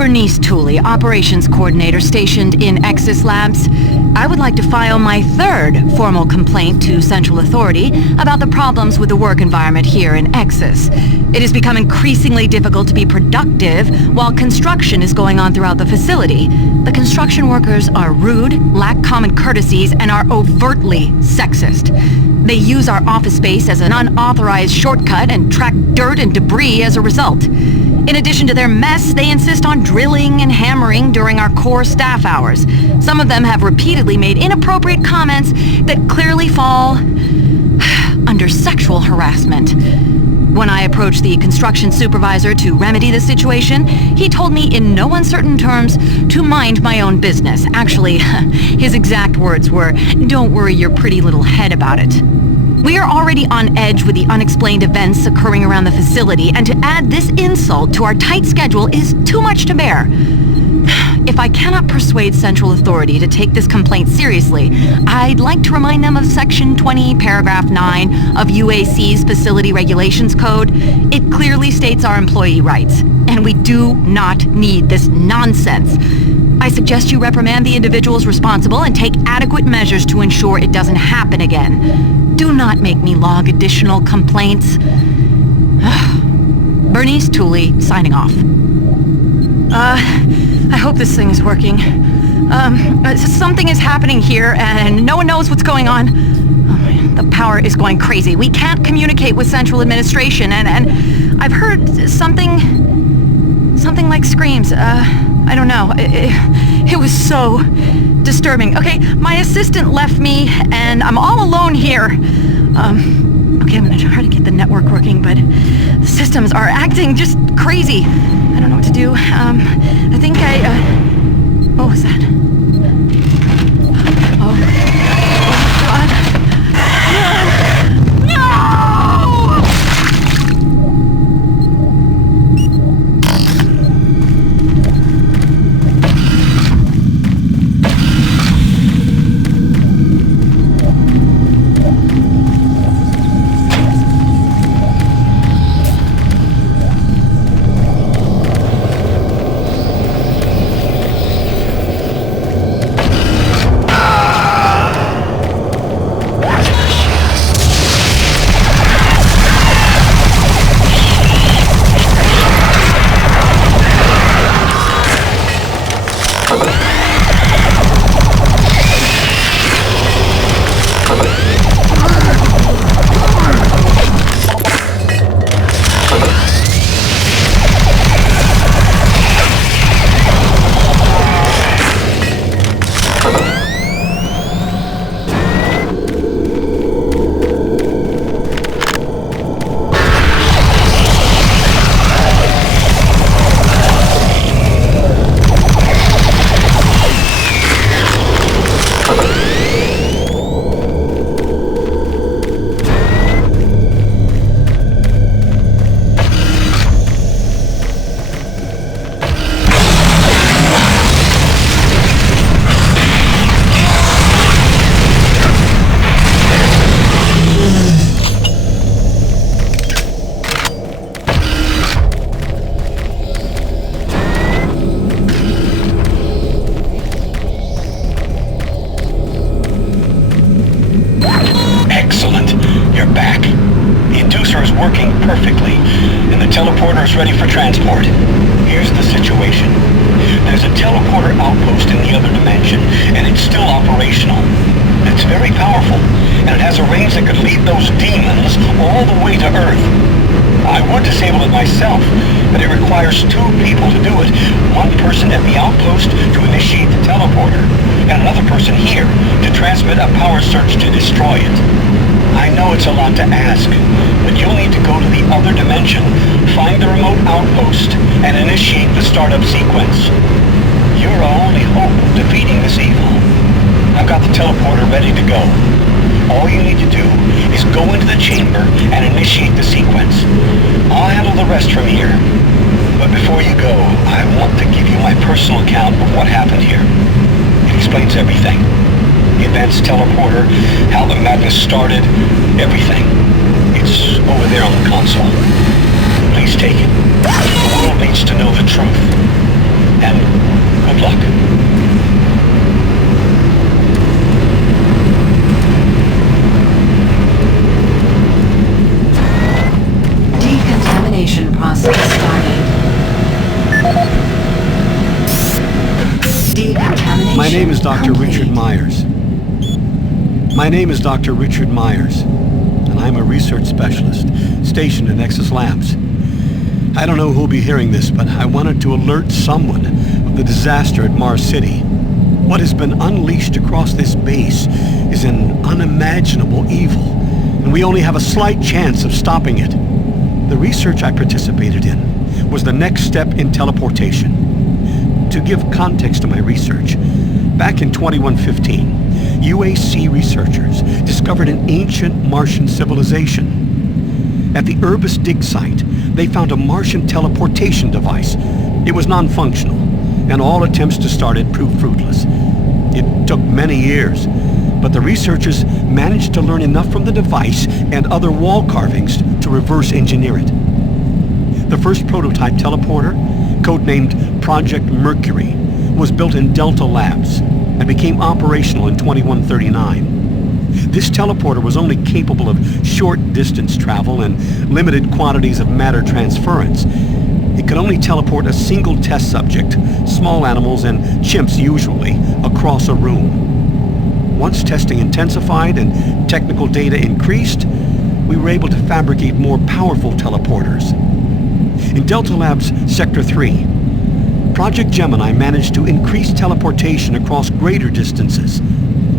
Bernice Tooley, Operations Coordinator stationed in Exis Labs. I would like to file my third formal complaint to Central Authority about the problems with the work environment here in Exis. It has become increasingly difficult to be productive while construction is going on throughout the facility. The construction workers are rude, lack common courtesies, and are overtly sexist. They use our office space as an unauthorized shortcut and track dirt and debris as a result. In addition to their mess, they insist on drilling and hammering during our core staff hours. Some of them have repeatedly made inappropriate comments that clearly fall under sexual harassment. When I approached the construction supervisor to remedy the situation, he told me in no uncertain terms to mind my own business. Actually, his exact words were, "Don't worry your pretty little head about it." We are already on edge with the unexplained events occurring around the facility, and to add this insult to our tight schedule is too much to bear. If I cannot persuade Central Authority to take this complaint seriously, I'd like to remind them of Section 20, Paragraph 9 of UAC's Facility Regulations Code. It clearly states our employee rights, and we do not need this nonsense. I suggest you reprimand the individuals responsible and take adequate measures to ensure it doesn't happen again. Do not make me log additional complaints. Bernice Tooley, signing off. I hope this thing is working. Something is happening here, and no one knows what's going on. Oh man, the power is going crazy. We can't communicate with Central Administration, and I've heard something like screams. I don't know. It was so disturbing. Okay, my assistant left me, and I'm all alone here. Okay, I'm gonna try to get the network working, but the systems are acting just crazy. I don't know what to do. I think what was that? Oh God. perfectly, and the teleporter is ready for transport. Here's the situation. There's a teleporter outpost in the other dimension, and it's still operational. It's very powerful, and it has a range that could lead those demons all the way to Earth. I would disable it myself, but it requires 2 people to do it. One person at the outpost to initiate the teleporter, and another person here to transmit a power surge to destroy it. I know it's a lot to ask, but you'll need to go to the other dimension, find the remote outpost, and initiate the startup sequence. You're our only hope of defeating this evil. I've got the teleporter ready to go. All you need to do is go into the chamber and initiate the sequence. I'll handle the rest from here. But before you go, I want to give you my personal account of what happened here. It explains everything. The events, teleporter, how the madness started, everything. It's over there on the console. Please take it. The world needs to know the truth. And good luck. Decontamination process started. Decontamination. My name is Dr. complete. Richard Myers. My name is Dr. Richard Myers, and I'm a research specialist stationed in Exis Labs. I don't know who'll be hearing this, but I wanted to alert someone of the disaster at Mars City. What has been unleashed across this base is an unimaginable evil, and we only have a slight chance of stopping it. The research I participated in was the next step in teleportation. To give context to my research, back in 2115, UAC researchers discovered an ancient Martian civilization. At the Urbis dig site, they found a Martian teleportation device. It was non-functional, and all attempts to start it proved fruitless. It took many years, but the researchers managed to learn enough from the device and other wall carvings to reverse engineer it. The first prototype teleporter, codenamed Project Mercury, was built in Delta Labs and became operational in 2139. This teleporter was only capable of short distance travel and limited quantities of matter transference. It could only teleport a single test subject, small animals and chimps usually, across a room. Once testing intensified and technical data increased, we were able to fabricate more powerful teleporters. In Delta Labs Sector 3, Project Gemini managed to increase teleportation across greater distances.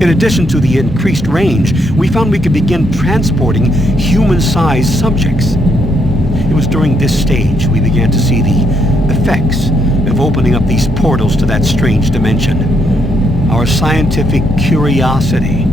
In addition to the increased range, we found we could begin transporting human-sized subjects. It was during this stage we began to see the effects of opening up these portals to that strange dimension. Our scientific curiosity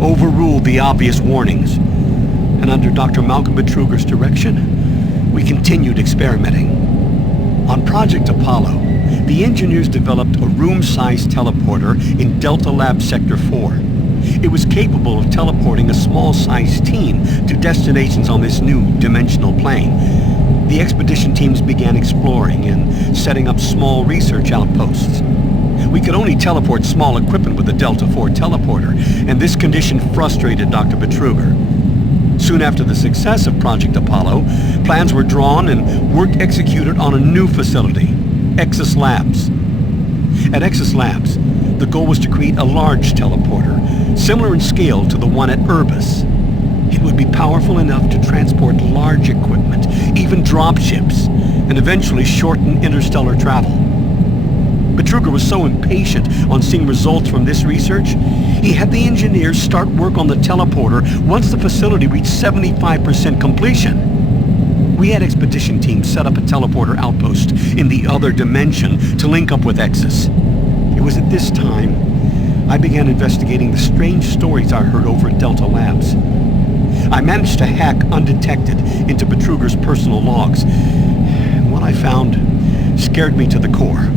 overruled the obvious warnings, and under Dr. Malcolm Betruger's direction, we continued experimenting. On Project Apollo, the engineers developed a room-sized teleporter in Delta Lab Sector 4. It was capable of teleporting a small-sized team to destinations on this new dimensional plane. The expedition teams began exploring and setting up small research outposts. We could only teleport small equipment with the Delta 4 teleporter, and this condition frustrated Dr. Betruger. Soon after the success of Project Apollo, plans were drawn and work executed on a new facility, Exis Labs. At Exis Labs, the goal was to create a large teleporter, similar in scale to the one at Urbis. It would be powerful enough to transport large equipment, even dropships, and eventually shorten interstellar travel. Betruger was so impatient on seeing results from this research, he had the engineers start work on the teleporter once the facility reached 75% completion. We had expedition teams set up a teleporter outpost in the other dimension to link up with Exis. It was at this time I began investigating the strange stories I heard over at Delta Labs. I managed to hack undetected into Betruger's personal logs, and what I found scared me to the core.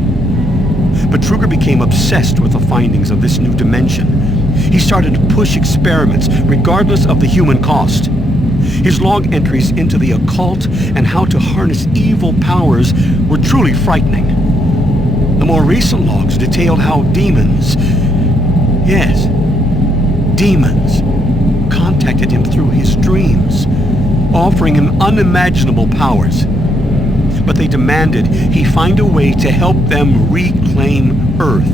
Betruger became obsessed with the findings of this new dimension. He started to push experiments regardless of the human cost. His log entries into the occult and how to harness evil powers were truly frightening. The more recent logs detailed how demons, yes, demons, contacted him through his dreams, offering him unimaginable powers. But they demanded he find a way to help them reclaim Earth.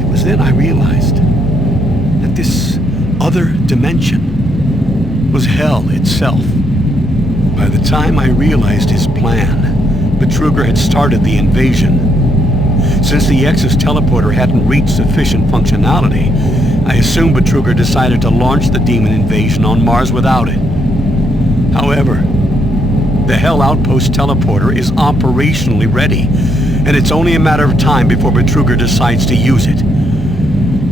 It was then I realized that this other dimension was hell itself. By the time I realized his plan, Betruger had started the invasion. Since the Exis teleporter hadn't reached sufficient functionality, I assumed Betruger decided to launch the demon invasion on Mars without it. However, the Hell Outpost teleporter is operationally ready, and it's only a matter of time before Betruger decides to use it.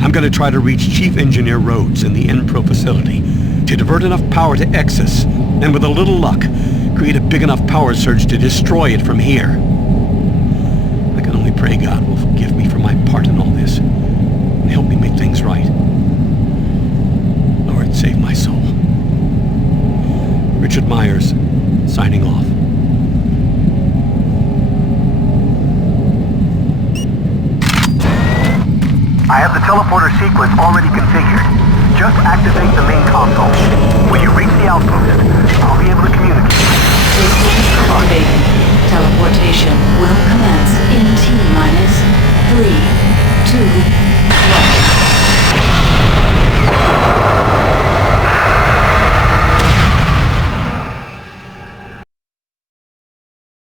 I'm going to try to reach Chief Engineer Rhodes in the Enpro facility to divert enough power to Exis, and with a little luck, create a big enough power surge to destroy it from here. I can only pray God will forgive me for my part in all this, and help me make things right. Lord, save my soul. Richard Myers, signing off. I have the teleporter sequence already configured. Just activate the main console. When you reach the outpost, I'll be able to communicate. Sequence activated. Teleportation will commence in T-minus 3, 2,